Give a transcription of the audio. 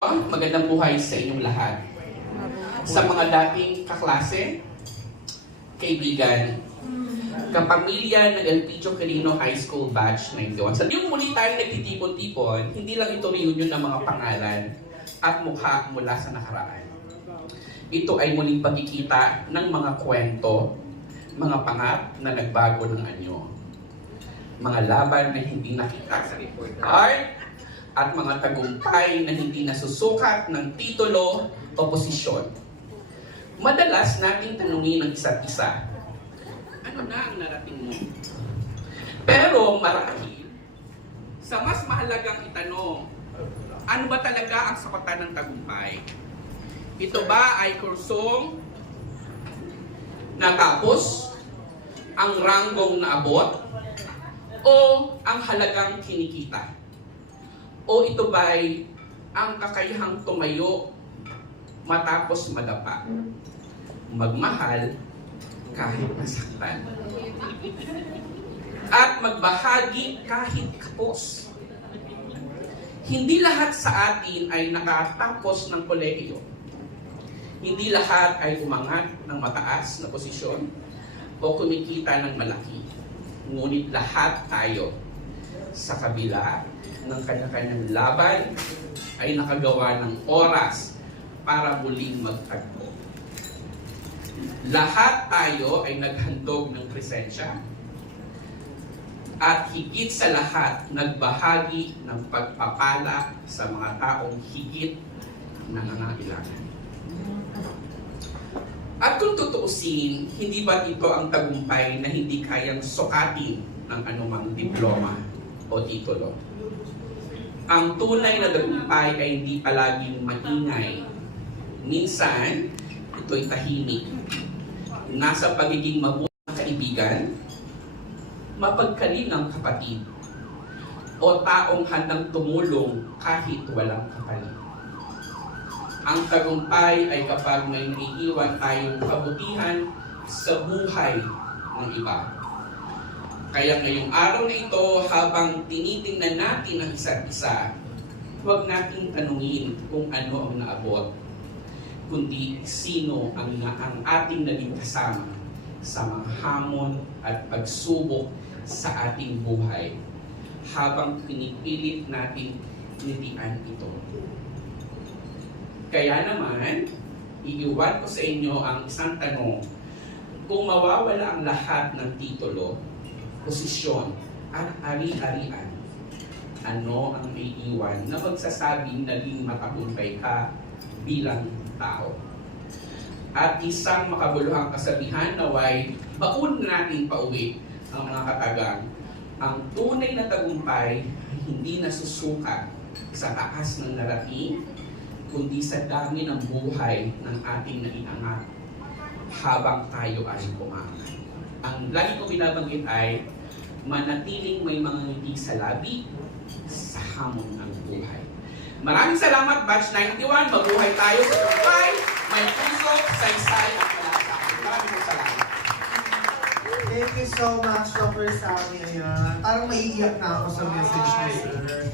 Magandang buhay sa inyong lahat. Sa mga dating kaklase, kaibigan, kapamilya ng Elpidio Quirino High School Batch 91. Sa yung muli tayong nagtitipon-tipon, hindi lang ito reunion ng mga pangalan at mukha mula sa nakaraan. Ito ay muling pagkikita ng mga kwento, mga pangarap na nagbago ng anyo, mga laban na hindi nakita sa report card, at mga tagumpay na hindi nasusukat ng titulo o posisyon. Madalas nating tanungin ang isa't isa, ano na ang narating mo? Pero marahil, sa mas mahalagang itanong, ano ba talaga ang sakatan ng tagumpay? Ito ba ay kursong natapos, ang ranggong naabot, o ang halagang kinikita? O ito ba'y ang kakayahang tumayo matapos madapa? Magmahal kahit nasaktan. At magbahagi kahit kapos. Hindi lahat sa atin ay nakatapos ng kolehiyo. Hindi lahat ay umangat ng mataas na posisyon o kumikita ng malaki. Ngunit lahat tayo sa kabila ng kanya-kanyang laban ay nakagawa ng oras para muling magtagpo. Lahat tayo ay naghandog ng presensya at higit sa lahat nagbahagi ng pagpapala sa mga taong higit nangangailangan. At kung tutuusin, hindi ba ito ang tagumpay na hindi kayang sukatin ng anumang diploma o titulo? Ang tunay na tagumpay ay hindi palaging maingay. Minsan, ito'y tahimik. Nasa pagiging mabuting kaibigan, mapagkalingang kapatid, o taong handang tumulong kahit walang kapalit. Ang tagumpay ay kapag may naiiwan tayong kabutihan sa buhay ng iba. Kaya ngayong araw na ito, habang tinitingnan natin ang isa't isa, huwag nating tanungin kung ano ang naabot, kundi sino ang ating naging kasama sa mga hamon at pagsubok sa ating buhay habang pinipilit natin nitian ito. Kaya naman, iiwan ko sa inyo ang isang tanong. Kung mawawala ang lahat ng titulo, posisyon at ari-arian, ano ang iiwan na magsasabing naging matagumpay ka bilang tao? At isang makabuluhang kasabihan naway baon natin pauwi ang mga katagang, ang tunay na tagumpay ay hindi nasusukat sa taas ng narating, kundi sa dami ng buhay ng ating naiangat habang tayo ay umangat. Ang lagi ko binabanggit ay manatiling may mga ngiti sa labi sa hamon ng buhay. Maraming salamat, Batch 91. Mabuhay tayo sa tagumpay, may puso, saysay at malasakit. Maraming salamat. Thank you so much, Dr. Sammy. Ayan. Parang maiiyak na ako sa message ni Sir.